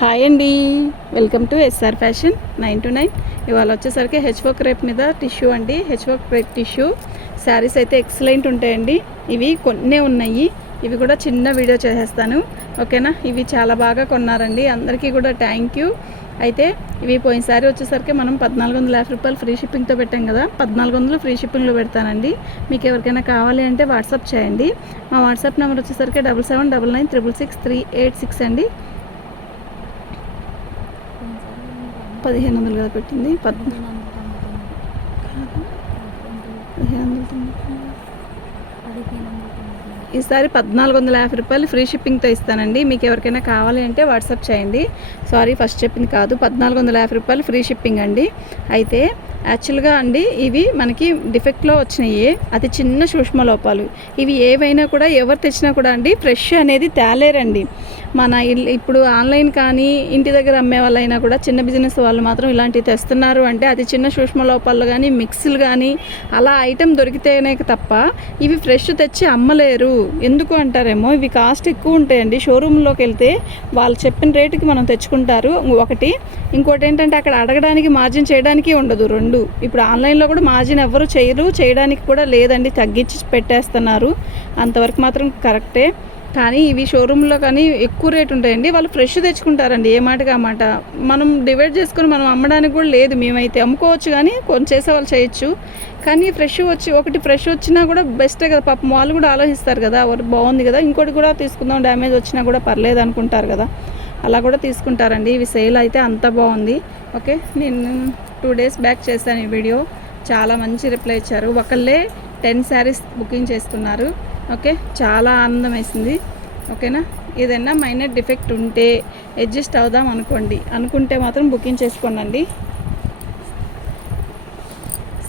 Hi అండి, welcome to SR fashion 929. ఇవాళ వచ్చేసరికి హెచ్వర్క్ క్రేప్ మీద టిష్యూ అండి. హెచ్వర్క్ క్రేప్ టిష్యూ శారీస్ అయితే ఎక్సలెంట్ ఉంటాయండి. ఇవి కొన్నే ఉన్నాయి, ఇవి కూడా చిన్న వీడియో చేసేస్తాను, ఓకేనా. ఇవి చాలా బాగా కొన్నారండి, అందరికీ కూడా థ్యాంక్ యూ. అయితే ఇవి పోయినసారి వచ్చేసరికి మనం 1450 రూపాయలు ఫ్రీ షిప్పింగ్తో పెట్టాం కదా, 1400 ఫ్రీ షిప్పింగ్లో పెడతానండి. మీకు ఎవరికైనా కావాలి అంటే వాట్సాప్ చేయండి. మా వాట్సాప్ నెంబర్ వచ్చేసరికి 7799666386 అండి. 1500 కదా పెట్టింది, 1500. ఈసారి 1450 రూపాయలు ఫ్రీ షిప్పింగ్తో ఇస్తానండి. మీకు ఎవరికైనా కావాలి అంటే వాట్సాప్ చేయండి. సారీ, ఫస్ట్ చెప్పింది కాదు, 1450 రూపాయలు ఫ్రీ షిప్పింగ్ అండి. అయితే యాక్చువల్గా అండి ఇవి మనకి డిఫెక్ట్లో వచ్చినాయి, అది చిన్న సూక్ష్మ లోపాలు. ఇవి ఏవైనా కూడా ఎవరు తెచ్చినా కూడా అండి ఫ్రెష్ అనేది తేలేరండి. మన ఇప్పుడు ఆన్లైన్ కానీ ఇంటి దగ్గర అమ్మే వాళ్ళైనా కూడా చిన్న బిజినెస్ వాళ్ళు మాత్రం ఇలాంటివి తెస్తున్నారు అంటే అది చిన్న సూక్ష్మ లోపాలు కానీ మిక్స్లు కానీ అలా ఐటెం దొరికితేనే తప్ప ఇవి ఫ్రెష్ తెచ్చి అమ్మలేరు. ఎందుకు అంటారేమో, ఇవి కాస్ట్ ఎక్కువ ఉంటాయండి. షోరూంలోకి వెళ్తే వాళ్ళు చెప్పిన రేటుకి మనం తెచ్చుకుంటారు ఒకటి, ఇంకోటి ఏంటంటే అక్కడ అడగడానికి మార్జిన్ చేయడానికి ఉండదు. రెండు, ఇప్పుడు ఆన్లైన్లో కూడా మార్జిన్ ఎవరు చేయరు, చేయడానికి కూడా లేదండి, తగ్గించి పెట్టేస్తున్నారు. అంతవరకు మాత్రం కరెక్టే. కానీ ఇవి షోరూంలో కానీ ఎక్కువ రేటు ఉంటాయండి. వాళ్ళు ఫ్రెష్ తెచ్చుకుంటారండి, ఏ మాటగా ఆ మాట. మనం డివైడ్ చేసుకొని మనం అమ్మడానికి కూడా లేదు. మేమైతే అమ్ముకోవచ్చు కానీ కొంచెం చేసే వాళ్ళు చేయొచ్చు, కానీ ఫ్రెష్ ఒకటి ఫ్రెష్ వచ్చినా కూడా బెస్టే కదా. పాపం వాళ్ళు కూడా ఆలోచిస్తారు కదా, ఒకటి బాగుంది కదా ఇంకోటి కూడా తీసుకుందాం, డ్యామేజ్ వచ్చినా కూడా పర్లేదు అనుకుంటారు కదా, అలా కూడా తీసుకుంటారండి. ఇవి సేల్ అయితే అంత బాగుంది. ఓకే, నేను 2 days బ్యాక్ చేశాను ఈ వీడియో, చాలా మంచి రిప్లై ఇచ్చారు. ఒకళ్ళే 10 శారీస్ బుకింగ్ చేసుకున్నారు. ఓకే, చాలా ఆనందం వేసింది. ఓకేనా, ఏదైనా మైనర్ డిఫెక్ట్ ఉంటే అడ్జస్ట్ అవుదాం అనుకుంటే మాత్రం బుకింగ్ చేసుకోండి.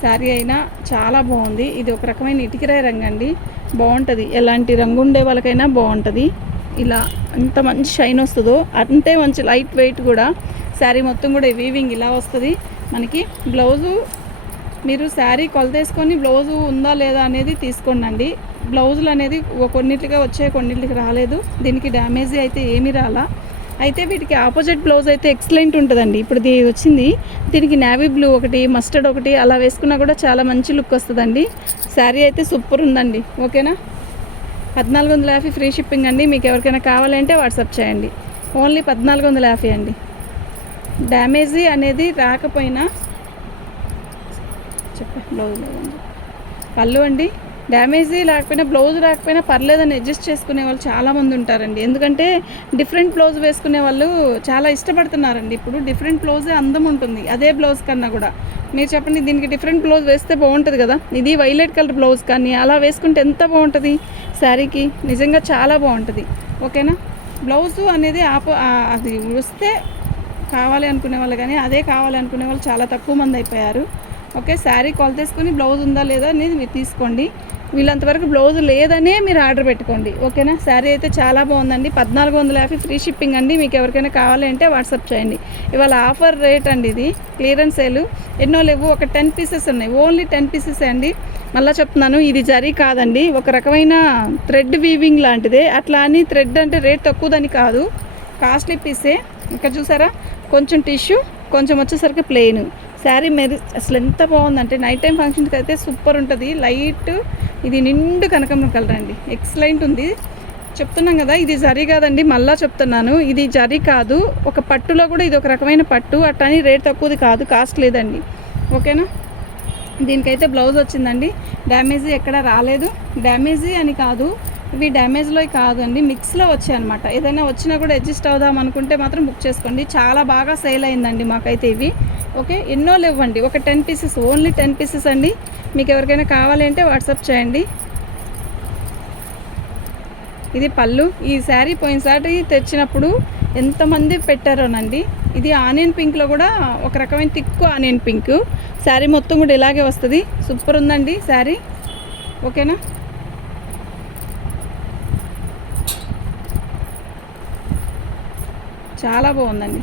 శారీ అయినా చాలా బాగుంది. ఇది ఒక రకమైన ఇటుకరాయి రంగు అండి, బాగుంటుంది. ఎలాంటి రంగు ఉండే వాళ్ళకైనా బాగుంటుంది. ఇలా ఎంత మంచి షైన్ వస్తుందో అంతే మంచి లైట్ వెయిట్ కూడా. శారీ మొత్తం కూడా వీవింగ్ ఇలా వస్తుంది మనకి. బ్లౌజు మీరు శారీ కొలతేసుకొని బ్లౌజు ఉందా లేదా అనేది తీసుకోండి. బ్లౌజులు అనేది కొన్నిటిగా వచ్చాయి, కొన్నిటికి రాలేదు. దీనికి డ్యామేజ్ అయితే ఏమీ రాలా. అయితే వీటికి ఆపోజిట్ బ్లౌజ్ అయితే ఎక్సలెంట్ ఉంటుందండి. ఇప్పుడు ఇది వచ్చింది, దీనికి నేవీ బ్లూ ఒకటి, మస్టర్డ్ ఒకటి అలా వేసుకున్నా కూడా చాలా మంచి లుక్ వస్తుందండి. శారీ అయితే సూపర్ ఉందండి. ఓకేనా, 1450 ఫ్రీ షిప్పింగ్ అండి. మీకు ఎవరికైనా కావాలంటే వాట్సాప్ చేయండి. ఓన్లీ 1450 అండి. డ్యామేజీ అనేది రాకపోయినా బ్లౌజ్ లేదండి, పళ్ళు అండి. డ్యామేజీ లేకపోయినా బ్లౌజ్ రాకపోయినా పర్లేదని అడ్జస్ట్ చేసుకునే వాళ్ళు చాలామంది ఉంటారండి. ఎందుకంటే డిఫరెంట్ బ్లౌజ్ వేసుకునే వాళ్ళు చాలా ఇష్టపడుతున్నారండి. ఇప్పుడు డిఫరెంట్ బ్లౌజే అందం ఉంటుంది, అదే బ్లౌజ్ కన్నా కూడా. మీరు చెప్పండి, దీనికి డిఫరెంట్ బ్లౌజ్ వేస్తే బాగుంటుంది కదా. ఇది వైలెట్ కలర్ బ్లౌజ్ కానీ అలా వేసుకుంటే ఎంత బాగుంటుంది శారీకి, నిజంగా చాలా బాగుంటుంది. ఓకేనా, బ్లౌజు అనేది అది వస్తే కావాలి అనుకునే వాళ్ళు కానీ అదే కావాలి అనుకునే వాళ్ళు చాలా తక్కువ మంది అయిపోయారు. ఓకే, శారీ కొలతేసుకొని బ్లౌజ్ ఉందా లేదా అనేది మీరు తీసుకోండి. వీళ్ళంతవరకు బ్లౌజ్ లేదనే మీరు ఆర్డర్ పెట్టుకోండి. ఓకేనా, శారీ అయితే చాలా బాగుందండి. 1450 ఫ్రీ షిప్పింగ్ అండి. మీకు ఎవరికైనా కావాలి అంటే వాట్సాప్ చేయండి. ఇవాళ ఆఫర్ రేట్ అండి, ఇది క్లియరెన్స్ సేల్. ఎన్నో లేవు, ఒక 10 పీసెస్ ఉన్నాయి, ఓన్లీ 10 పీసెస్ అండి. మళ్ళీ చెప్తున్నాను, ఇది జరీ కాదండి, ఒక రకమైన థ్రెడ్ వీవింగ్ లాంటిదే. అట్లా అని థ్రెడ్ అంటే రేట్ తక్కువదని కాదు, కాస్ట్లీ పీసే. ఇక్కడ చూసారా, కొంచెం టిష్యూ, కొంచెం వచ్చేసరికి ప్లెయిన్. శారీ అసలు ఎంత బాగుందంటే నైట్ టైం ఫంక్షన్కి అయితే సూపర్ ఉంటుంది. లైట్ ఇది నిండు కనకాంబరం కలర్ అండి, ఎక్సలెంట్ ఉంది. చెప్తున్నాం కదా, ఇది జరీ కాదండి, మళ్ళీ చెప్తున్నాను, ఇది జరీ కాదు. ఒక పట్టులో కూడా ఇది ఒక రకమైన పట్టు, అట్టని రేట్ తక్కువది కాదు, కాస్ట్ లేదండి. ఓకేనా, దీనికైతే బ్లౌజ్ వచ్చిందండి, డ్యామేజీ ఎక్కడ రాలేదు. డ్యామేజీ అని కాదు, ఇవి డ్యామేజ్లో కాదు అండి, మిక్స్లో వచ్చాయి అనమాట. ఏదైనా వచ్చినా కూడా అడ్జస్ట్ అవుదాం అనుకుంటే మాత్రం బుక్ చేసుకోండి. చాలా బాగా సేల్ అయిందండి మాకైతే ఇవి. ఓకే, ఎన్నో లేవండి, ఒక 10 పీసెస్, ఓన్లీ 10 పీసెస్ అండి. మీకు ఎవరికైనా కావాలి అంటే వాట్సాప్ చేయండి. ఇది పళ్ళు. ఈ శారీ పోయినసారి తెచ్చినప్పుడు ఎంతమంది పెట్టారోనండి. ఇది ఆనియన్ పింక్లో కూడా ఒక రకమైన తిక్కు ఆనియన్ పింక్. శారీ మొత్తం కూడా ఇలాగే వస్తుంది, సూపర్ ఉందండి శారీ. ఓకేనా, చాలా బాగుందండి.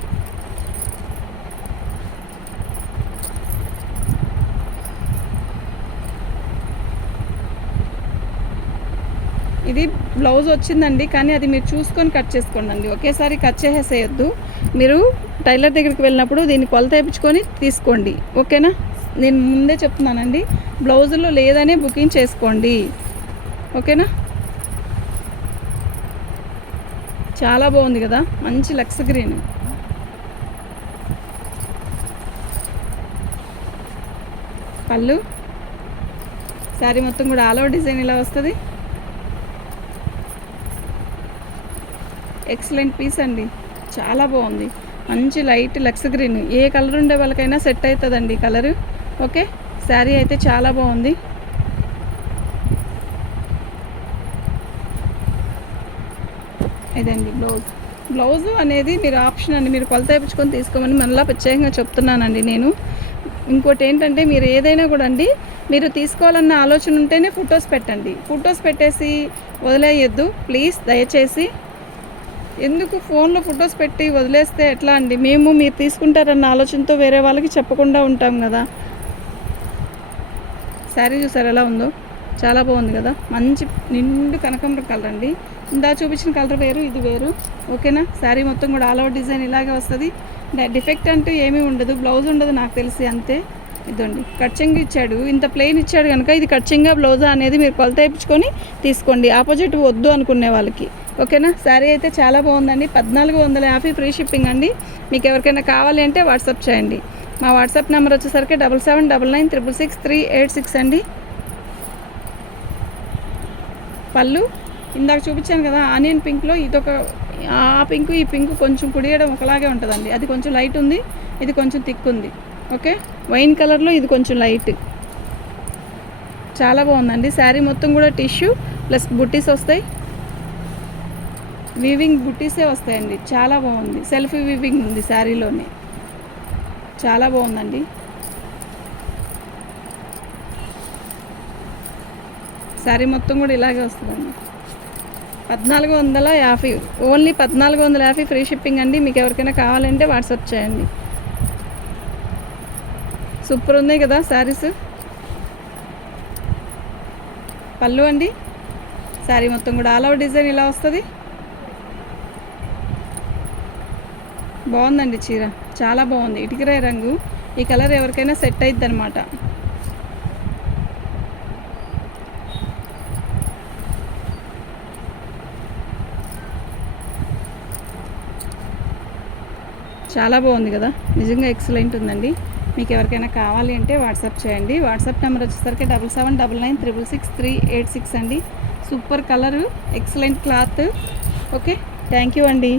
ఇది బ్లౌజ్ వచ్చిందండి, కానీ అది మీరు చూసుకొని కట్ చేసుకోండి అండి. ఒకేసారి కట్ చేసేయొద్దు. మీరు టైలర్ దగ్గరికి వెళ్ళినప్పుడు దీన్ని కొలత వేయించుకొని తీసుకోండి, ఓకేనా? నేను ముందే చెప్తున్నానండి, బ్లౌజులో లేదనే బుకింగ్ చేసుకోండి, ఓకేనా? చాలా బాగుంది కదా, మంచి లక్స్ గ్రీన్. పళ్ళు, శారీ మొత్తం కూడా ఆల్ ఓవర్ డిజైన్ ఇలా వస్తుంది. ఎక్సలెంట్ పీస్ అండి, చాలా బాగుంది. మంచి లైట్ లక్స్ గ్రీన్, ఏ కలర్ ఉండే వాళ్ళకైనా సెట్ అవుతుందండి ఈ కలరు, ఓకే? శారీ అయితే చాలా బాగుంది. ఇదండి బ్లౌజ్ అనేది మీరు ఆప్షన్ అండి, మీరు కొలత వేయించుకొని తీసుకోమని మళ్ళీ ప్రత్యేకంగా చెప్తున్నానండి నేను. ఇంకోటి ఏంటంటే, మీరు ఏదైనా కూడా అండి, మీరు తీసుకోవాలన్న ఆలోచన ఉంటేనే ఫొటోస్ పెట్టండి. ఫొటోస్ పెట్టేసి వదిలేయొద్దు ప్లీజ్, దయచేసి. ఎందుకు ఫోన్లో ఫొటోస్ పెట్టి వదిలేస్తే ఎట్లా అండి? మీరు తీసుకుంటారన్న ఆలోచనతో వేరే వాళ్ళకి చెప్పకుండా ఉంటాం కదా. శారీ చూసారు ఎలా ఉందో, చాలా బాగుంది కదా, మంచి నిండు కనకాంబరం కలర్ అండి. ఇందా చూపించిన కలర్ వేరు, ఇది వేరు, ఓకేనా? శారీ మొత్తం కూడా ఆల్ ఓవర్ డిజైన్ ఇలాగే వస్తుంది. డిఫెక్ట్ అంటూ ఏమీ ఉండదు, బ్లౌజ్ ఉండదు నాకు తెలిసి, అంతే. ఇదండి కట్చింగ్ ఇచ్చాడు, ఇంత ప్లెయిన్ ఇచ్చాడు కనుక ఇది కట్చింగా బ్లౌజా అనేది మీరు కొలత వేయించుకొని తీసుకోండి, ఆపోజిట్ వద్దు అనుకునే వాళ్ళకి, ఓకేనా? శారీ అయితే చాలా బాగుందండి. 1450 ఫ్రీ షిప్పింగ్ అండి. మీకు ఎవరికైనా కావాలి అంటే వాట్సాప్ చేయండి. మా వాట్సాప్ నెంబర్ వచ్చేసరికి 7799666386 అండి. పళ్ళు ఇందాక చూపించాను కదా ఆనియన్ పింక్లో, ఇదొక ఆ పింక్ ఈ పింక్ కొంచెం కుడియడం ఒకలాగే ఉంటుందండి. అది కొంచెం లైట్ ఉంది, ఇది కొంచెం థిక్ ఉంది, ఓకే? వైన్ కలర్లో ఇది కొంచెం లైట్, చాలా బాగుందండి. శారీ మొత్తం కూడా టిష్యూ ప్లస్ బుట్టీస్ వస్తాయి, వీవింగ్ బుట్టీసే వస్తాయండి. చాలా బాగుంది, సెల్ఫ్ వీవింగ్ ఉంది శారీలోనే, చాలా బాగుందండి. శారీ మొత్తం కూడా ఇలాగే వస్తుందండి. 1450, ఓన్లీ 1450 ఫ్రీ షిప్పింగ్ అండి. మీకు ఎవరికైనా కావాలంటే వాట్సాప్ చేయండి. సూపర్ ఉన్నాయి కదా శారీస్. పళ్ళు అండి, శారీ మొత్తం కూడా ఆల్ ఓవర్ డిజైన్ ఇలా వస్తుంది. బాగుందండి చీర, చాలా బాగుంది. ఇటుకరాయి రంగు, ఈ కలర్ ఎవరికైనా సెట్ అయిద్ది అనమాట. చాలా బాగుంది కదా, నిజంగా ఎక్సలెంట్ ఉందండి. మీకు ఎవరికైనా కావాలి అంటే వాట్సాప్ చేయండి. వాట్సాప్ నెంబర్ వచ్చేసరికి 7799666386 అండి. Super colour, excellent cloth, okay? Thank you అండి.